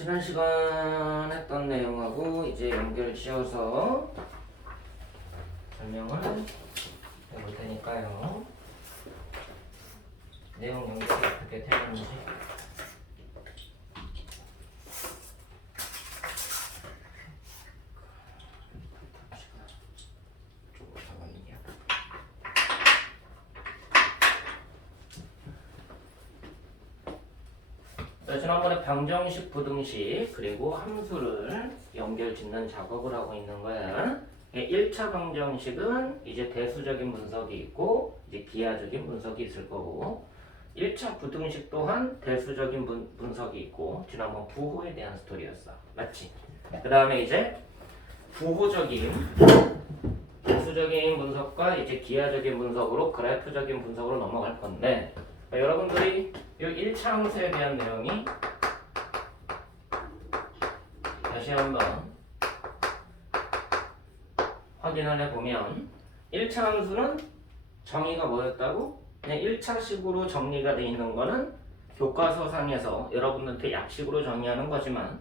지난 시간 했던 내용하고 이제 연결 지어서 설명을 해볼 테니까요. 내용 연결이 어떻게 되는지 지난번에 방정식, 부등식, 그리고 함수를 연결 짓는 작업을 하고 있는 거야. 1차 방정식은 이제 대수적인 분석이 있고 이제 기하적인 분석이 있을 거고 1차 부등식 또한 대수적인 분석이 있고 지난번 부호에 대한 스토리였어. 맞지? 그 다음에 이제 부호적인 대수적인 분석과 이제 기하적인 분석으로 그래프적인 분석으로 넘어갈 건데 여러분들이 이 1차 함수에 대한 내용이 다시 한번 확인을 해보면 1차 함수는 정의가 뭐였다고? 그냥 1차식으로 정리가 되어 있는 거는 교과서상에서 여러분들한테 약식으로 정의하는 거지만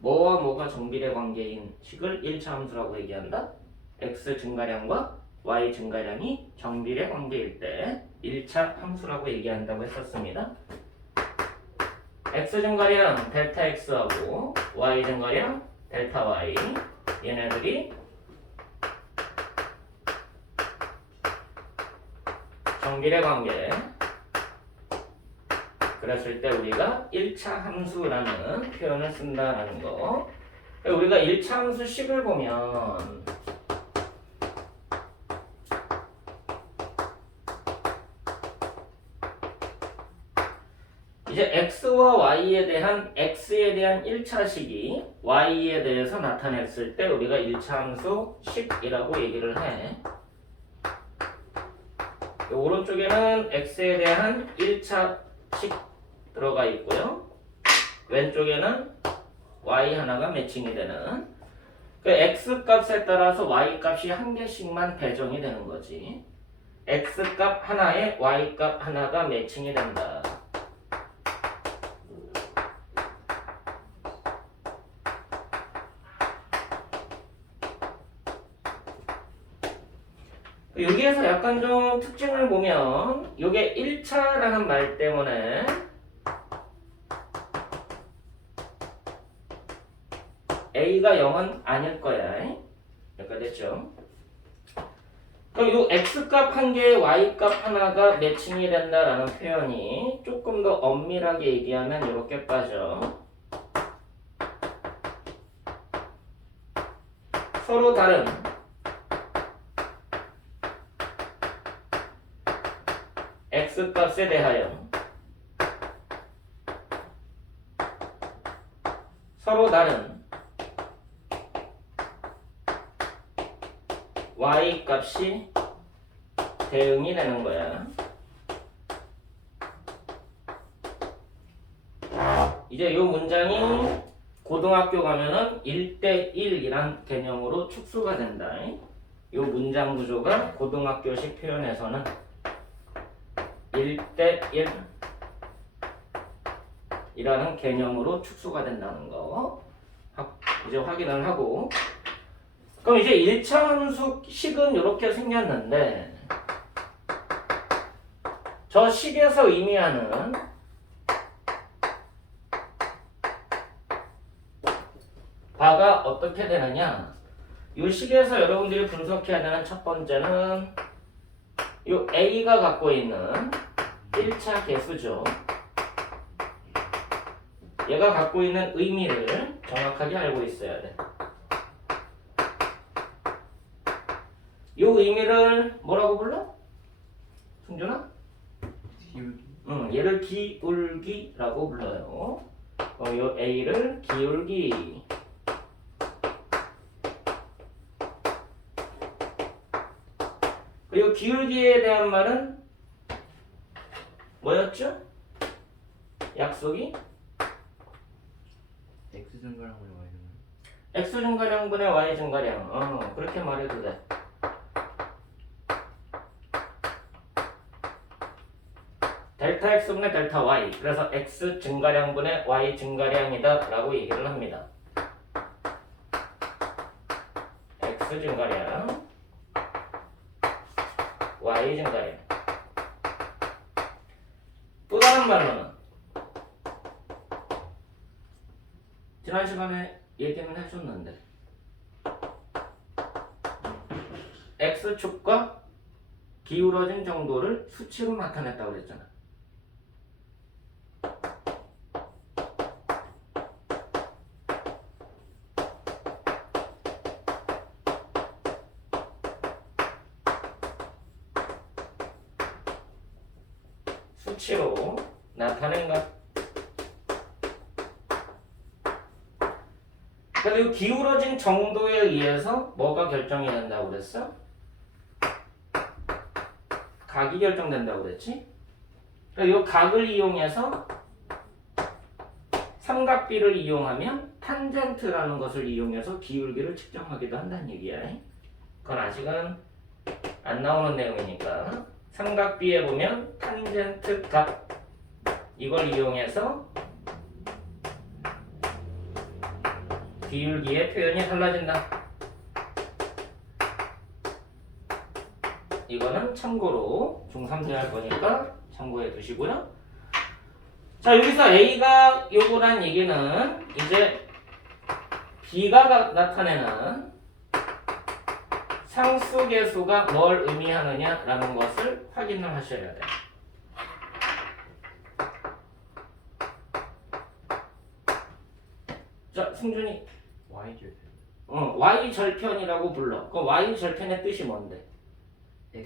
뭐와 뭐가 정비례 관계인 식을 1차 함수라고 얘기한다? x 증가량과 y 증가량이 정비례 관계일 때 1차 함수라고 얘기한다고 했었습니다. x 증가량 델타 x하고 y 증가량 델타 y 얘네들이 정비례 관계 그랬을 때 우리가 1차 함수라는 표현을 쓴다는 거. 우리가 1차 함수 식을 보면 이제 x와 y에 대한 x에 대한 1차식이 y에 대해서 나타냈을 때 우리가 1차 함수 식이라고 얘기를 해. 오른쪽에는 x에 대한 1차식 들어가 있고요. 왼쪽에는 y 하나가 매칭이 되는 그 x 값에 따라서 y 값이 한 개씩만 배정이 되는 거지. x 값 하나에 y 값 하나가 매칭이 된다. 여기에서 약간 좀 특징을 보면 이게 1차라는 말 때문에 A가 0은 아닐 거야. 여기까지 됐죠? 그럼 이 X값 한 개에 Y값 하나가 매칭이 된다라는 표현이 조금 더 엄밀하게 얘기하면 이렇게 빠져. 서로 다른 X값에 대하여 서로 다른 Y값이 대응이 되는 거야. 이제 이 문장이 고등학교 가면은 1대1이란 개념으로 축소가 된다. 이 문장 구조가 고등학교식 표현에서는 1대1 이라는 개념으로 축소가 된다는 거 이제 확인을 하고 그럼 이제 1차 함수 식은 이렇게 생겼는데 저 식에서 의미하는 바가 어떻게 되느냐 이 식에서 여러분들이 분석해야 되는 첫 번째는 이 A가 갖고 있는 1차 개수죠. 얘가 갖고 있는 의미를 정확하게 알고 있어야 돼. 이 의미를 뭐라고 불러? 승준아? 기울기. 얘를 기울기라고 불러요. 이 A를 기울기. 그리고 기울기에 대한 말은 뭐였죠? 약속이? X 증가량분의 Y 증가량. X 증가량분의 Y 증가량. 그렇게 말해도 돼. 델타 x분의 델타 y. 그래서 x 증가량분의 y 증가량이다 라고 얘기를 합니다. x 증가량 y 증가량. 또 다른 말로는 지난 시간에 얘기는 해줬는데 x축과 기울어진 정도를 수치로 나타냈다고 그랬잖아. 수치로 나타낸 것. 그리고 기울어진 정도에 의해서 뭐가 결정이 된다고 그랬어? 각이 결정된다고 그랬지? 이 각을 이용해서 삼각비를 이용하면 탄젠트라는 것을 이용해서 기울기를 측정하기도 한다는 얘기야. 그건 아직은 안 나오는 내용이니까 삼각비에 보면 탄젠트 값 이걸 이용해서 기울기의 표현이 달라진다. 이거는 참고로 중3 때 할 거니까 참고해 두시고요. 자, 여기서 A가 요거란 얘기는 이제 B가 나타내는 상수계수가 뭘 의미하느냐라는 것을 확인을 하셔야 돼요. 자, 승준이 Y 절편. Y 절편이라고 불러. 그 Y 절편의 뜻이 뭔데?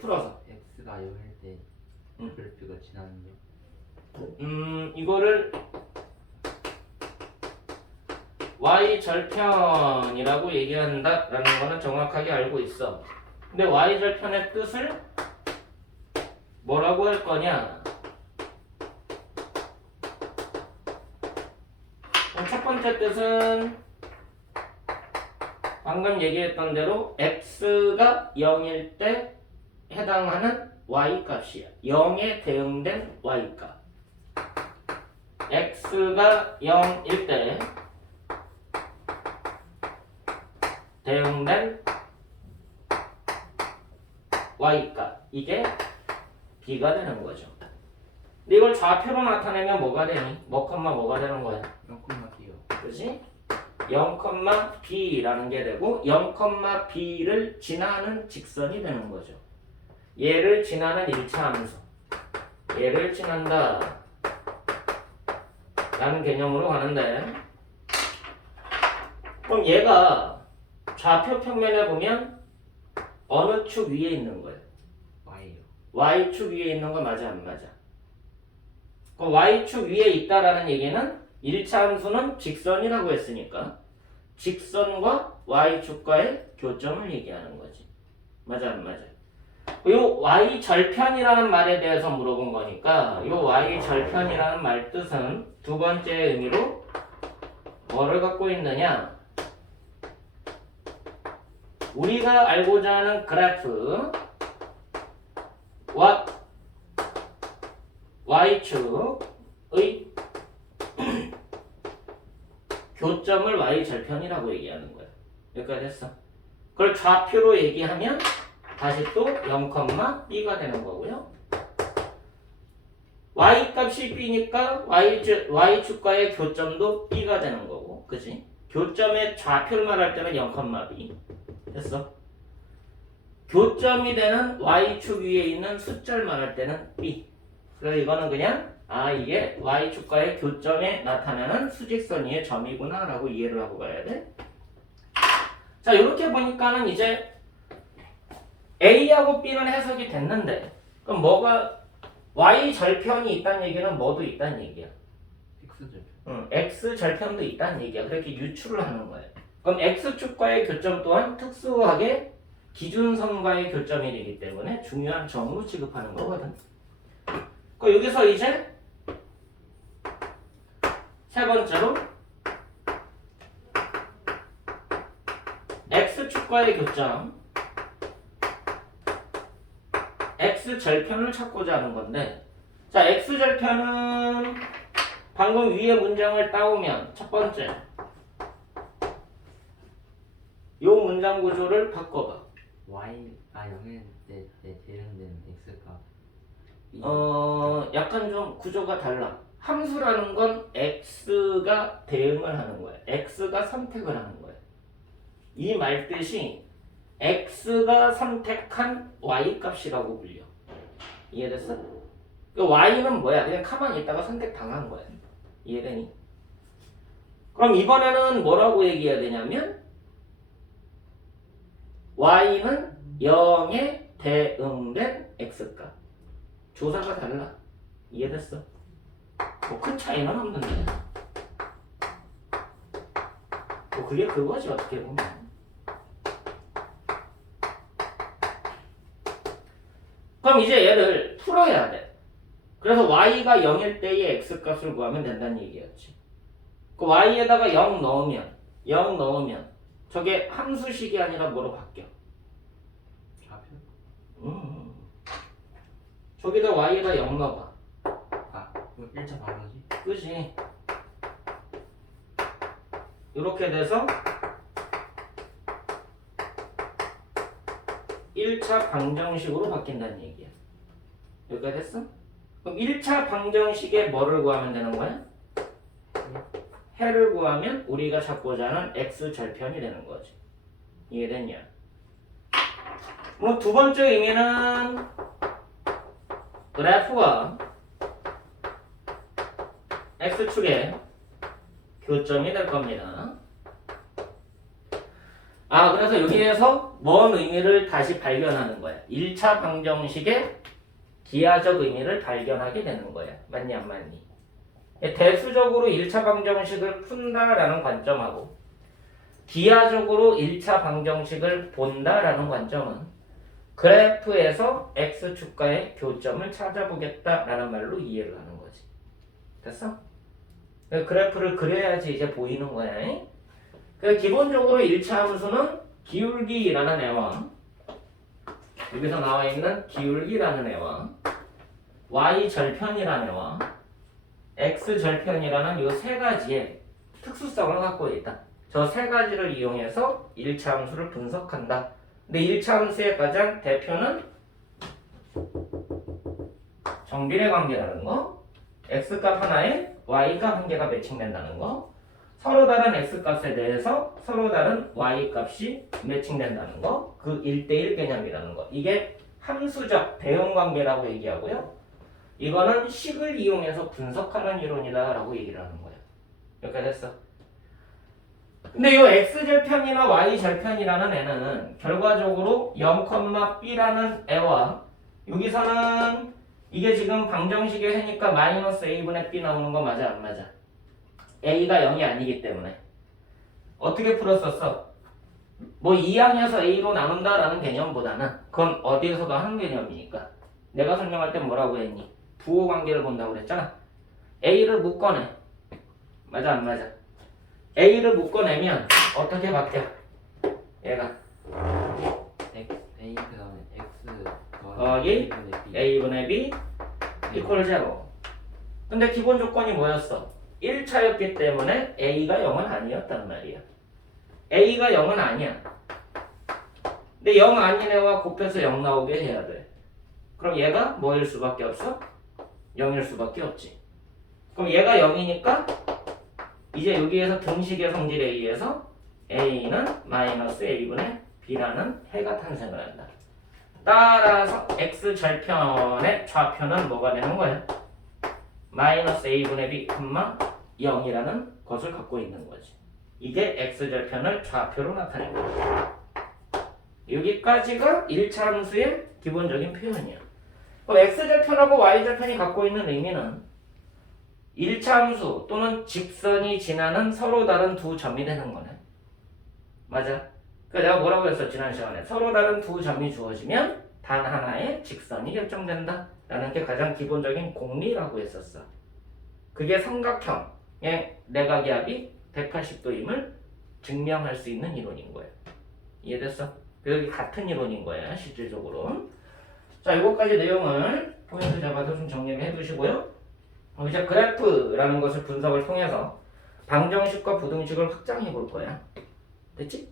풀어서. X가 0일 때 그래프가 지나는데. 이거를 Y 절편이라고 얘기한다라는 거는 정확하게 알고 있어. 근데 Y 절편의 뜻을 뭐라고 할 거냐? 그럼 첫 번째 뜻은 방금 얘기했던 대로 X가 0일 때 해당하는 Y 값이야. 0에 대응된 Y 값. X가 0일 때 대응된 Y 값. 이게 B가 되는 거죠. 근데 이걸 좌표로 나타내면 뭐가 되니? 뭐가 되는 거야? 0,B요. 그렇지? 0,B라는 게 되고 0,B를 지나는 직선이 되는 거죠. 얘를 지나는 1차 함수. 얘를 지난다 라는 개념으로 가는데, 그럼 얘가 좌표 평면에 보면 어느 축 위에 있는 거예요? Y요. Y축 위에 있는 거 맞아 안 맞아? 그럼 Y축 위에 있다라는 얘기는 1차 함수는 직선이라고 했으니까 직선과 Y축과의 교점을 얘기하는 거지. 맞아 안 맞아? 요 Y 절편이라는 말에 대해서 물어본 거니까 요 Y 절편이라는 말 뜻은 두 번째 의미로 뭐를 갖고 있느냐? 우리가 알고자 하는 그래프와 Y축의 교점을 Y절편이라고 얘기하는 거예요. 여기까지 했어. 그걸 좌표로 얘기하면 다시 또 0,B가 되는 거고요. Y값이 B니까 Y축과의 교점도 B가 되는 거고, 그치? 교점의 좌표를 말할 때는 0,B. 됐어? 교점이 되는 Y축 위에 있는 숫자를 말할 때는 B. 그래서 이거는 그냥 이게 Y축과의 교점에 나타나는 수직선 위의 점이구나 라고 이해를 하고 가야 돼. 자, 이렇게 보니까는 이제 A하고 B는 해석이 됐는데, 그럼 뭐가 Y 절편이 있다는 얘기는 뭐도 있다는 얘기야? X 절편. X 절편도 있다는 얘기야. 그렇게 유추를 하는 거예요. 그럼 X축과의 교점 또한 특수하게 기준선과의 교점이 되기 때문에 중요한 점으로 취급하는 거거든. 그럼 여기서 이제 세 번째로 X축과의 교점, X 절편을 찾고자 하는 건데, 자, x절편은 방금 위에 문장을 따오면 첫 번째 요 문장 구조를 바꿔봐. y가 0일 때 대응되는 x가 약간 좀 구조가 달라. 함수라는 건 x가 대응을 하는 거야. x가 선택을 하는 거야. 이 말뜻이 x가 선택한 y 값이라고 불려. 이해됐어? 그 y는 뭐야? 그냥 가만히 있다가 선택당한 거야. 이해되니? 그럼 이번에는 뭐라고 얘기해야 되냐면 y는 0에 대응된 x값. 조사가 달라. 이해됐어? 뭐 큰 차이는 없는데. 뭐 그게 그거지 어떻게 보면. 그럼 이제 얘를 풀어야 돼. 그래서 y가 0일 때의 x값을 구하면 된다는 얘기였지. 그 y에다가 0 넣으면 저게 함수식이 아니라 뭐로 바뀌어? 좌표? 저기다 y에다 0 넣어봐. 아, 이거 1차 바로지? 그지? 이렇게 돼서 1차 방정식으로 바뀐다는 얘기야. 여기까지 됐어? 그럼 1차 방정식에 뭐를 구하면 되는 거야? 해를 구하면 우리가 찾고자 하는 x절편이 되는 거지. 이해됐냐? 뭐 두 번째 의미는 그래프와 x축의 교점이 될 겁니다. 그래서 여기에서 뭔 의미를 다시 발견하는 거야. 1차 방정식의 기하적 의미를 발견하게 되는 거야. 맞니 안 맞니? 대수적으로 1차 방정식을 푼다라는 관점하고 기하적으로 1차 방정식을 본다라는 관점은 그래프에서 x축과의 교점을 찾아보겠다라는 말로 이해를 하는 거지. 됐어? 그래프를 그려야지 이제 보이는 거야. 기본적으로 1차 함수는 기울기라는 애와 여기서 나와 있는 기울기라는 애와 y절편이라는 애와 x절편이라는 이 세 가지의 특수성을 갖고 있다. 저 세 가지를 이용해서 1차 함수를 분석한다. 근데 1차 함수의 가장 대표는 정비례 관계라는 거, x값 하나에 y값 한 개가 매칭된다는 거, 서로 다른 x값에 대해서 서로 다른 y값이 매칭된다는 거, 그 1대1 개념이라는 거. 이게 함수적 대응관계라고 얘기하고요. 이거는 식을 이용해서 분석하는 이론이다 라고 얘기를 하는 거예요. 여기까지 됐어. 근데 이 x절편이나 y절편이라는 애는 결과적으로 0,b라는 애와 여기서는 이게 지금 방정식의 해니까 마이너스 a분의 b 나오는 거 맞아 안 맞아? a가 0이 아니기 때문에 어떻게 풀었었어? 뭐 2항에서 a로 나눈다라는 개념보다는 그건 어디에서도 하는 개념이니까 내가 설명할 때 뭐라고 했니? 부호관계를 본다고 그랬잖아. a를 묶어내. 맞아 안 맞아? a를 묶어내면 어떻게 바뀌어? 얘가 a 그 다음에 x 더하기 a분의 b 이퀄 0. 근데 기본 조건이 뭐였어? 1차였기 때문에 a가 0은 아니었단 말이야. a가 0은 아니야. 근데 0 아닌 애와 곱해서 0 나오게 해야 돼. 그럼 얘가 뭐일 수밖에 없어? 0일 수밖에 없지. 그럼 얘가 0이니까 이제 여기에서 등식의 성질에 의해서 a는 마이너스 a분의 b라는 해가 탄생을 한다. 따라서 x절편의 좌표는 뭐가 되는 거야? 마이너스 a분의 b, 0이라는 것을 갖고 있는 거지. 이게 x절편을 좌표로 나타낸 거야. 여기까지가 1차 함수의 기본적인 표현이야. 그럼 x절편하고 y절편이 갖고 있는 의미는 1차 함수 또는 직선이 지나는 서로 다른 두 점이 되는 거네. 맞아? 내가 뭐라고 했어 지난 시간에? 서로 다른 두 점이 주어지면 단 하나의 직선이 결정된다 라는 게 가장 기본적인 공리라고 했었어. 그게 삼각형의 내각의 180도임을 증명할 수 있는 이론인 거야. 이해됐어? 여기 같은 이론인 거야 실질적으로. 자, 이것까지 내용을 포인트 잡아서 좀 정리를 해두시고요. 이제 그래프라는 것을 분석을 통해서 방정식과 부등식을 확장해 볼 거야. 됐지?